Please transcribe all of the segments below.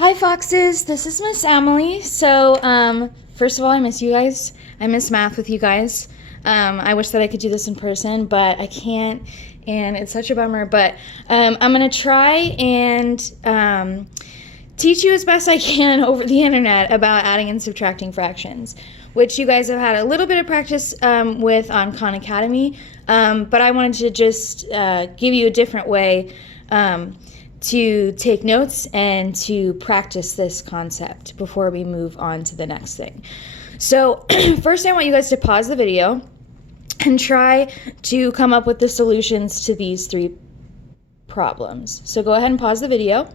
Hi Foxes, this is Miss Emily. First of all, I miss you guys. I miss math with you guys. I wish that I could do this in person, but I can't, and it's such a bummer. But I'm gonna try and teach you as best I can over the internet about adding and subtracting fractions, which you guys have had a little bit of practice with on Khan Academy. But I wanted to just give you a different way to take notes and to practice this concept before we move on to the next thing. So first I want you guys to pause the video and try to come up with the solutions to these three problems. So go ahead and pause the video.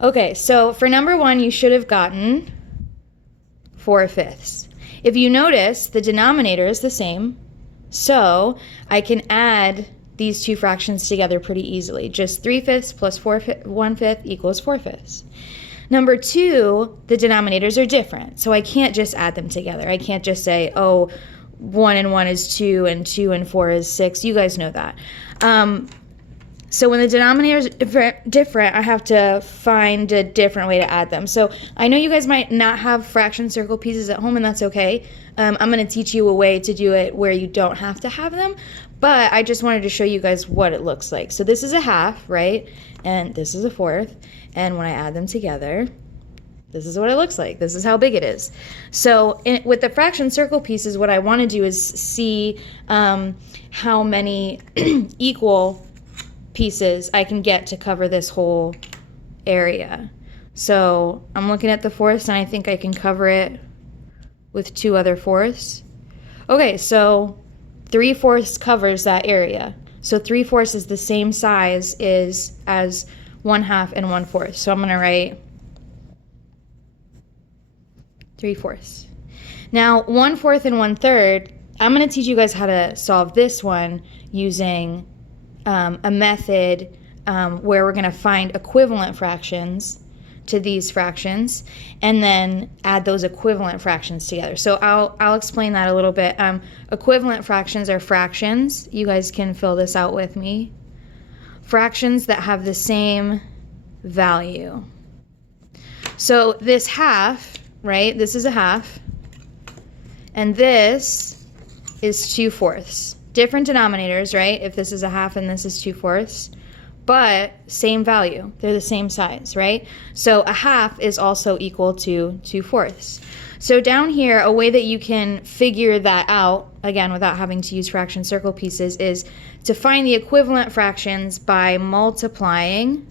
Okay, so for number one, you should have gotten 4/5. If you notice, the denominator is the same, so I can add these two fractions together pretty easily. Just 3/5 plus 1/5 equals 4/5. Number two, the denominators are different, so I can't just add them together. I can't just say, oh, 1 and 1 is 2 and 2 and 4 is 6. You guys know that. So when the denominators are different, I have to find a different way to add them. So I know you guys might not have fraction circle pieces at home, and that's okay. I'm going to teach you a way to do it where you don't have to have them, but I just wanted to show you guys what it looks like. So this is a half, right? And this is a fourth. And when I add them together, this is what it looks like. This is how big it is. So with the fraction circle pieces, what I want to do is see how many equal pieces I can get to cover this whole area. So I'm looking at the fourths, and I think I can cover it with 2 other fourths. Okay, so 3/4 covers that area. So 3/4 is the same size as 1/2 and 1/4. So I'm going to write 3/4. Now 1/4 and 1/3, I'm going to teach you guys how to solve this one using a method where we're going to find equivalent fractions to these fractions and then add those equivalent fractions together. So I'll explain that a little bit. Equivalent fractions are fractions. You guys can fill this out with me. Fractions that have the same value. So this half, right? This is a half, and this is 2/4. Different denominators, right? If this is a half and this is 2/4, but same value. They're the same size, right? So a half is also equal to 2/4. So down here, a way that you can figure that out, again, without having to use fraction circle pieces, is to find the equivalent fractions by multiplying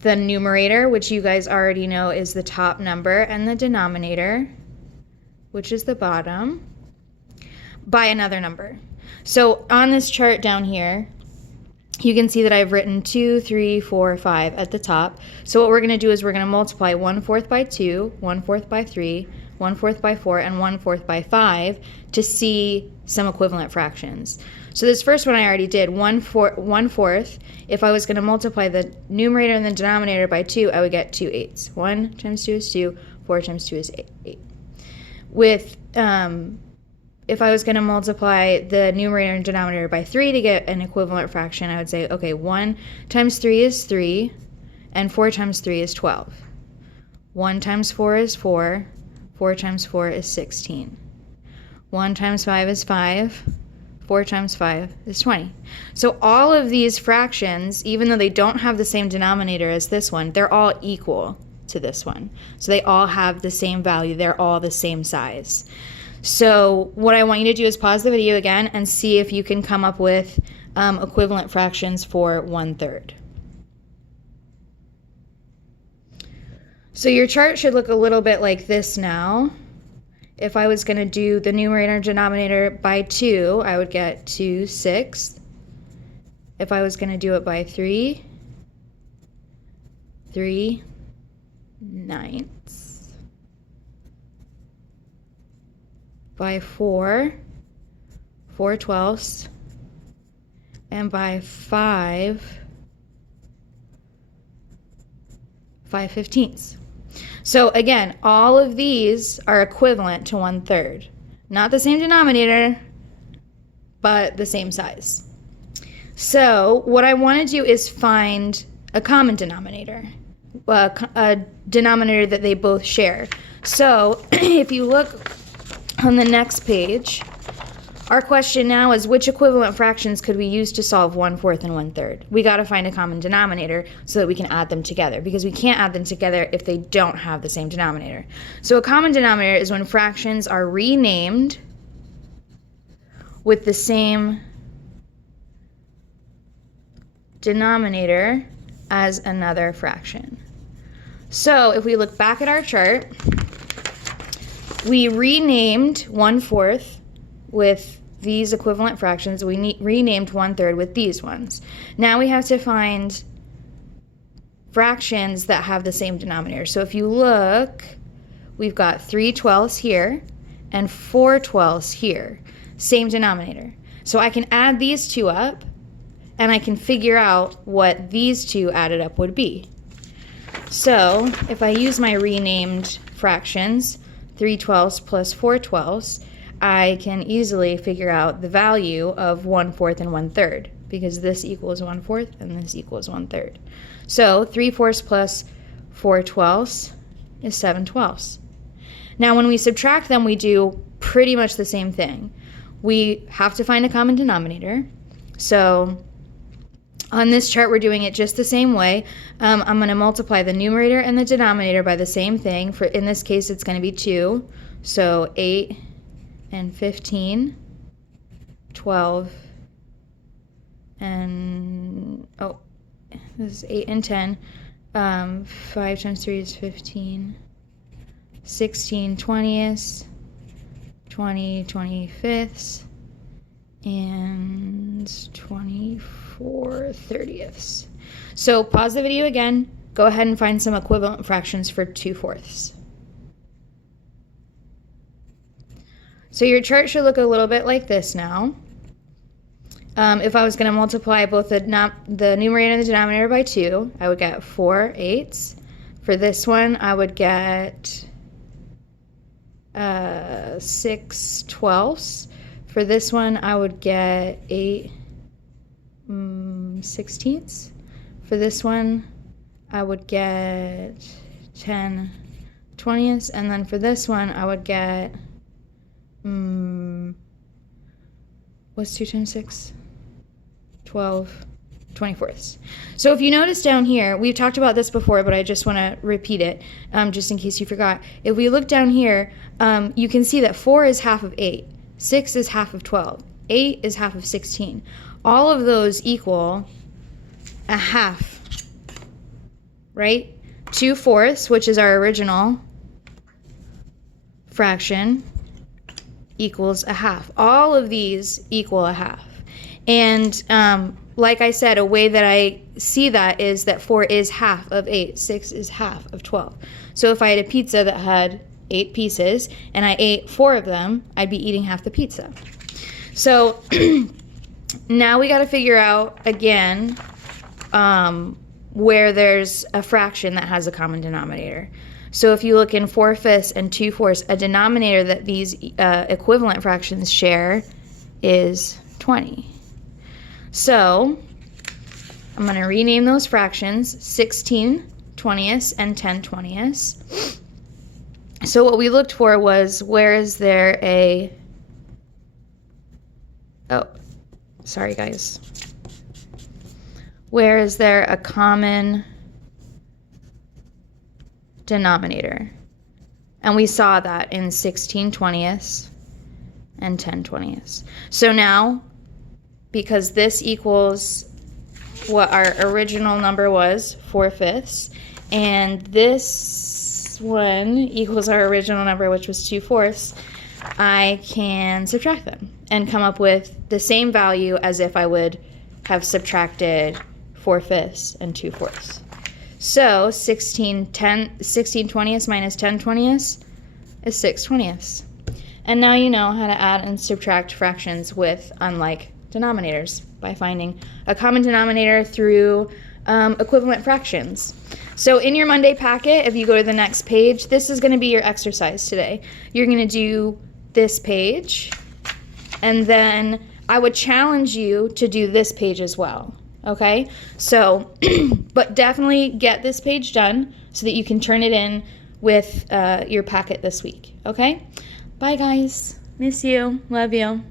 the numerator, which you guys already know is the top number, and the denominator, which is the bottom, by another number. So on this chart down here, you can see that I've written 2, 3, 4, 5 at the top. So what we're going to do is we're going to multiply 1/4 by 2, 1/4 by 3, 1/4 by 4, and 1/4 by 5 to see some equivalent fractions. So this first one I already did, 1/4. If I was going to multiply the numerator and the denominator by 2, I would get 2/8. 1 times 2 is 2, 4 times 2 is 8. With if I was going to multiply the numerator and denominator by 3 to get an equivalent fraction, I would say, okay, 1 times 3 is 3, and 4 times 3 is 12. 1 times 4 is 4, 4 times 4 is 16. 1 times 5 is 5, 4 times 5 is 20. So all of these fractions, even though they don't have the same denominator as this one, they're all equal to this one. So they all have the same value. They're all the same size. So what I want you to do is pause the video again and see if you can come up with equivalent fractions for 1/3. So your chart should look a little bit like this now. If I was going to do the numerator and denominator by 2, I would get 2/6. If I was going to do it by 3, 3/9. By 4, 4/12, and by 5, 5/15. So again, all of these are equivalent to 1/3. Not the same denominator, but the same size. So what I want to do is find a common denominator, a denominator that they both share. So if you look on the next page, our question now is which equivalent fractions could we use to solve 1/4 and 1/3? We got to find a common denominator so that we can add them together, because we can't add them together if they don't have the same denominator. So a common denominator is when fractions are renamed with the same denominator as another fraction. So if we look back at our chart, we renamed 1/4 with these equivalent fractions. We renamed 1/3 with these ones. Now we have to find fractions that have the same denominator. So if you look, we've got 3/12 here and 4/12 here. Same denominator. So I can add these two up, and I can figure out what these two added up would be. So if I use my renamed fractions, 3/12 plus 4/12, I can easily figure out the value of 1/4 and 1/3, because this equals 1/4 and this equals 1/3. So 3/4 plus 4/12 is 7/12. Now when we subtract them, we do pretty much the same thing. We have to find a common denominator. So on this chart, we're doing it just the same way. I'm going to multiply the numerator and the denominator by the same thing. In this case, it's going to be 2. So 8 and 15, 12, and, this is 8 and 10. 5 times 3 is 15. 16 20ths, 20 25ths, and 24 30ths. So pause the video again, go ahead and find some equivalent fractions for 2/4. So your chart should look a little bit like this now. If I was going to multiply both the numerator and the denominator by 2, I would get 4 8ths. For this one, I would get 6 12ths. For this one, I would get 8 16ths. For this one, I would get 10 20ths. And then for this one, I would get, what's 2 times 6? 12 24ths. So if you notice down here, we've talked about this before, but I just want to repeat it just in case you forgot. If we look down here, you can see that 4 is half of 8, 6 is half of 12, 8 is half of 16. All of those equal a half, right? 2/4, which is our original fraction, equals a half. All of these equal a half. And like I said, a way that I see that is that 4 is half of 8, 6 is half of 12. So if I had a pizza that had 8 pieces and I ate 4 of them, I'd be eating half the pizza. So now we got to figure out again where there's a fraction that has a common denominator. So if you look in 4/5 and 2/4, a denominator that these equivalent fractions share is 20. So I'm going to rename those fractions 16 20ths and 10 20ths. So what we looked for was, where is there a, sorry guys, where is there a common denominator? And we saw that in 16 20ths and 10 20ths. So now, because this equals what our original number was, 4/5, and this one equals our original number, which was 2/4, I can subtract them and come up with the same value as if I would have subtracted 4/5 and 2/4. So 16 20ths minus 10 20ths is 6 20ths. And now you know how to add and subtract fractions with unlike denominators by finding a common denominator through equivalent fractions. So in your Monday packet, if you go to the next page, this is going to be your exercise today. You're going to do this page, and then I would challenge you to do this page as well. Okay, so but definitely get this page done so that you can turn it in with your packet this week. Okay, bye guys, miss you, love you.